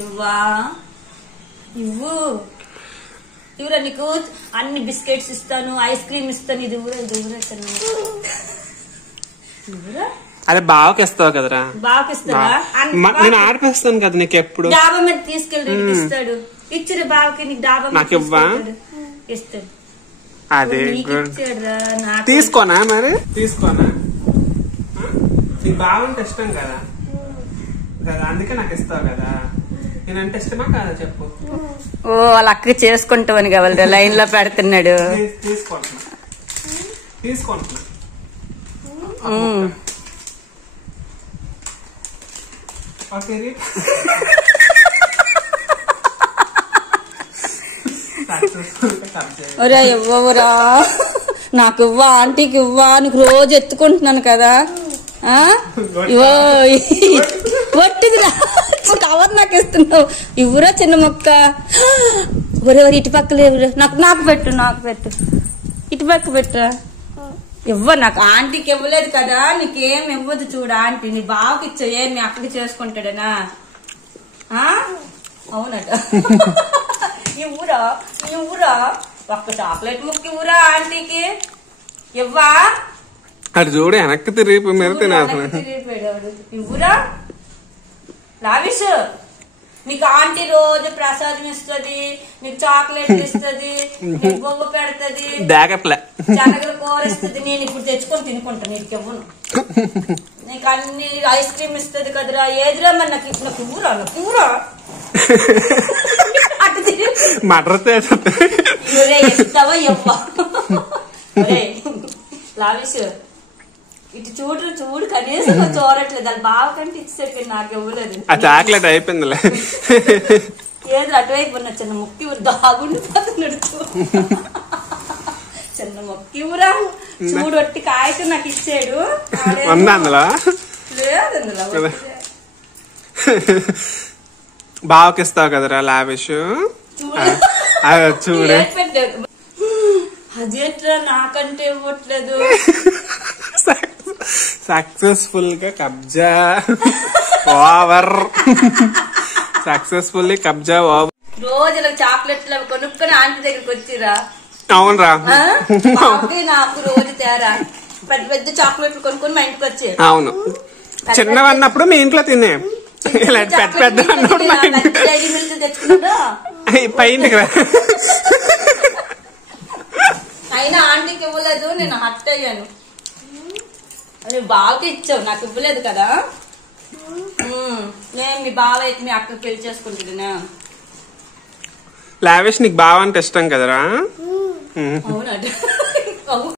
ఇవ్వా ఇవ్వు ఇవ్వరా నీకు అన్ని బిస్కెట్స్ ఇస్తాను ఐస్ క్రీమ్ ఇస్తాను ఇది ఊరా ఇవ్వరా అదే బావకి ఇస్తావు కదరా బావకి ఇస్తావా నేను ఆడిపిస్తాను కదా నీకు ఎప్పుడు డాబా మీద తీసుకెళ్ళి ఇస్తాడు ఇచ్చిరా బావకి నీకు డాబా నాకు ఇవ్వా ఇస్తాడు అదే తీసుకోనా మరి తీసుకోనా నీకు బాగుంటే ఇష్టం కదా కదా అందుకే నాకు ఇస్తావు కదా నేనంటే ఇష్టమా కాదా చెప్పు ఓ వాళ్ళ అక్కకి చేసుకుంటామని కావాలి లైన్ లో పెడుతున్నాడు తీసుకుంటున్నా ఒరే ఇవ్వవురా నాకు ఇవ్వా ఆంటీకి ఇవ్వా నీకు రోజు ఎత్తుకుంటున్నాను కదా వట్టిదిరా కవర్ నాకు ఇస్తున్నావు ఇవ్వరా చిన్న మొక్క ఒరే ఇటు పక్క లేవురా నాకు పెట్టు ఇటు పక్క పెట్టరా ఇవ్వ నాకు ఆంటీకి ఇవ్వలేదు కదా నీకేం ఇవ్వదు చూడు ఆంటీ నీ బావకి ఇచ్చావు ఏం మీ అక్కడికి చేసుకుంటాడనా అవునట ఇవ్వురా ఒక్క చాక్లెట్ ముక్క ఇవ్వురా ఆంటీకి ఇవ్వా అటు చూడు వెనక్కి తిరిగి ఇవ్వురా లావిష్ నీకు ఆంటీ రోజు ప్రసాదం ఇస్తుంది నీకు చాక్లెట్ ఇస్తుంది నీకు బొమ్మ పెడుతుంది శనగలు కూర ఇస్తుంది నేను ఇప్పుడు తెచ్చుకొని తినుకుంటా నీకు ఇవ్వను నీకు అన్ని ఐస్ క్రీమ్ ఇస్తుంది కదరా ఏదిరా మరి నాకు ఇవ్వురా అటు ఇస్తావా ఇవ్వ లావిష్ ఇటు చూడు కనీసం చూడట్లేదు అది బాగా కంటే ఇచ్చేసరికి నాకు ఇవ్వలేదు చాక్లెట్ అయిపోయిందిలే ఏదో అటువైపు ఉన్న చిన్న ముక్కి దాగుండిపోతున్నాడు చిన్న మొక్కివురా చూడు ఒట్టి కాయకు నాకు ఇచ్చాడు లేదు అందులో బావకి ఇస్తావు కదరా లావిష్ చూడు అదేట్రా నాకంటే ఇవ్వట్లేదు సక్సెస్ఫుల్ గా కబ్జా ఓవర్ సక్సెస్ఫుల్లీ కబ్జా ఓవర్ రోజు చాక్లెట్లు అవి కొనుక్కొని ఆంటీ దగ్గరికి వచ్చిరా అవునరా నాకు రోజు తేరా పెద్ద పెద్ద చాక్లెట్లు కొనుక్కొని మా ఇంటికి వచ్చే అవును చిన్నవన్నప్పుడు మీ ఇంట్లో తినే పెద్ద పెద్ద తెచ్చుకున్నా పైన అయినా ఆంటీకి ఇవ్వలేదు నేను హట్ అయ్యాను అదే బావకి ఇచ్చావు నాకు ఇవ్వలేదు కదా నేను మీ బావ అయితే మీ అక్కకి పెళ్లి చేసుకుంటున్నా లావిష్ నీకు బావ అంటే ఇష్టం కదరా అవునా